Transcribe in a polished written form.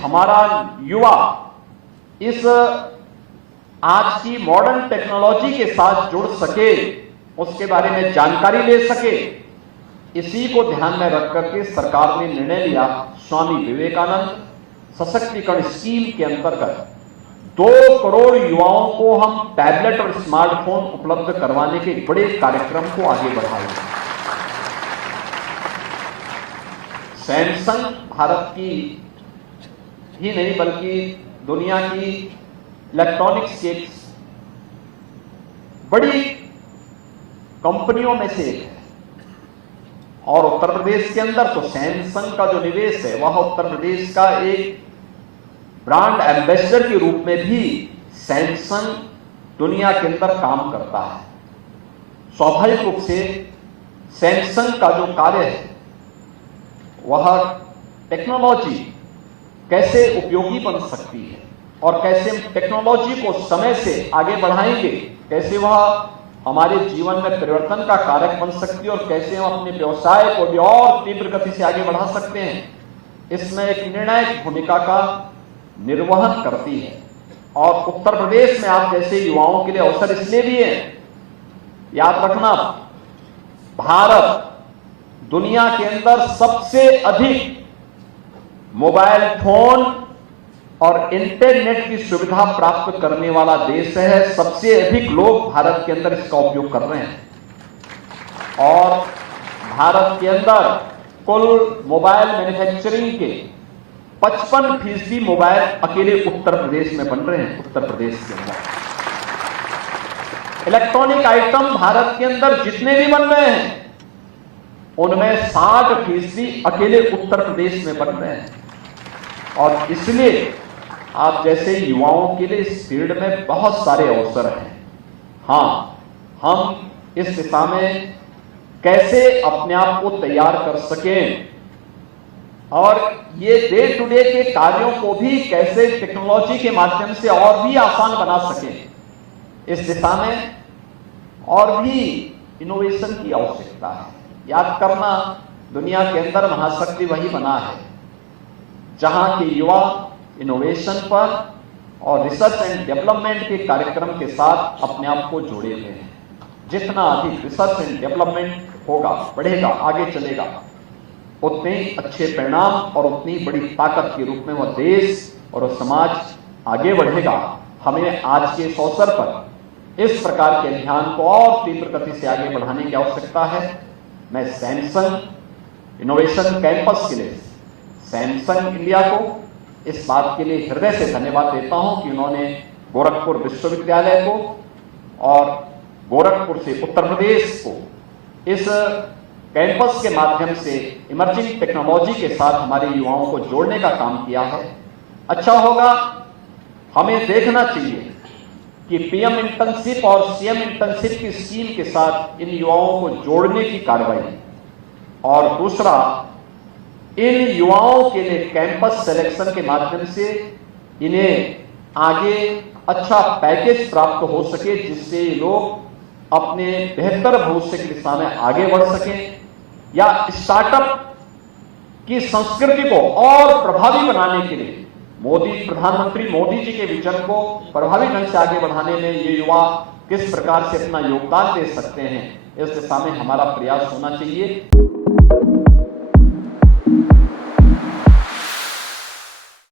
हमारा युवा इस आज की मॉडर्न टेक्नोलॉजी के साथ जुड़ सके, उसके बारे में जानकारी ले सके, इसी को ध्यान में रख करके सरकार ने निर्णय लिया। स्वामी विवेकानंद सशक्तिकरण स्कीम के अंतर्गत 2 करोड़ युवाओं को हम टैबलेट और स्मार्टफोन उपलब्ध करवाने के बड़े कार्यक्रम को आगे बढ़ाएंगे। सैमसंग भारत की ही नहीं बल्कि दुनिया की इलेक्ट्रॉनिक्स की बड़ी कंपनियों में से एक है और उत्तर प्रदेश के अंदर तो सैमसंग का जो निवेश है वह उत्तर प्रदेश का एक ब्रांड एम्बेसडर के रूप में भी सैमसंग दुनिया के अंदर काम करता है। स्वाभाविक रूप से सैमसंग का जो कार्य है वह टेक्नोलॉजी कैसे उपयोगी बन सकती है और कैसे हम टेक्नोलॉजी को समय से आगे बढ़ाएंगे, कैसे वह हमारे जीवन में परिवर्तन का कारक बन सकती है और कैसे हम अपने व्यवसाय को भी और तीव्र गति से आगे बढ़ा सकते हैं, इसमें एक निर्णायक भूमिका का निर्वहन करती है। और उत्तर प्रदेश में आप जैसे युवाओं के लिए अवसर इसलिए भी है, याद रखना, भारत दुनिया के अंदर सबसे अधिक मोबाइल फोन और इंटरनेट की सुविधा प्राप्त करने वाला देश है। सबसे अधिक लोग भारत के अंदर इसका उपयोग कर रहे हैं और भारत के अंदर कुल मोबाइल मैन्युफैक्चरिंग के 55% मोबाइल अकेले उत्तर प्रदेश में बन रहे हैं। उत्तर प्रदेश के अंदर इलेक्ट्रॉनिक आइटम भारत के अंदर जितने भी बन रहे हैं उनमें 60% अकेले उत्तर प्रदेश में बन रहे हैं। और इसलिए आप जैसे युवाओं के लिए इस फील्ड में बहुत सारे अवसर हैं। हाँ, हम इस दिशा में कैसे अपने आप को तैयार कर सकें और ये डे टू डे के कार्यों को भी कैसे टेक्नोलॉजी के माध्यम से और भी आसान बना सकें, इस दिशा में और भी इनोवेशन की आवश्यकता है। याद करना, दुनिया के अंदर महाशक्ति वही बना है जहां के युवा इनोवेशन पर और रिसर्च एंड डेवलपमेंट के कार्यक्रम के साथ अपने आप को जोड़े हुए हैं। जितना अधिक रिसर्च एंड डेवलपमेंट होगा, बढ़ेगा, आगे चलेगा, उतने अच्छे परिणाम और उतनी बड़ी ताकत के रूप में वह देश और समाज आगे बढ़ेगा। हमें आज के इस अवसर पर इस प्रकार के अभियान को और तीव्र गति से आगे बढ़ाने की आवश्यकता है। मैं सैमसंग इनोवेशन कैंपस के लिए सैमसंग इंडिया को इस बात के लिए हृदय से धन्यवाद देता हूं कि उन्होंने गोरखपुर विश्वविद्यालय को और गोरखपुर से उत्तर प्रदेश को इस कैंपस के माध्यम से इमर्जिंग टेक्नोलॉजी के साथ हमारे युवाओं को जोड़ने का काम किया है। अच्छा होगा, हमें देखना चाहिए कि पीएम इंटर्नशिप और सीएम इंटर्नशिप की स्कीम के साथ इन युवाओं को जोड़ने की कार्रवाई और दूसरा, इन युवाओं के लिए कैंपस सिलेक्शन के माध्यम से इन्हें आगे अच्छा पैकेज प्राप्त हो सके जिससे लोग अपने बेहतर भविष्य की दिशा में आगे बढ़ सकें या स्टार्टअप की संस्कृति को और प्रभावी बनाने के लिए प्रधानमंत्री मोदी जी के विजन को प्रभावी ढंग से आगे बढ़ाने में ये युवा किस प्रकार से अपना योगदान दे सकते हैं, इस दिशा में हमारा प्रयास होना चाहिए।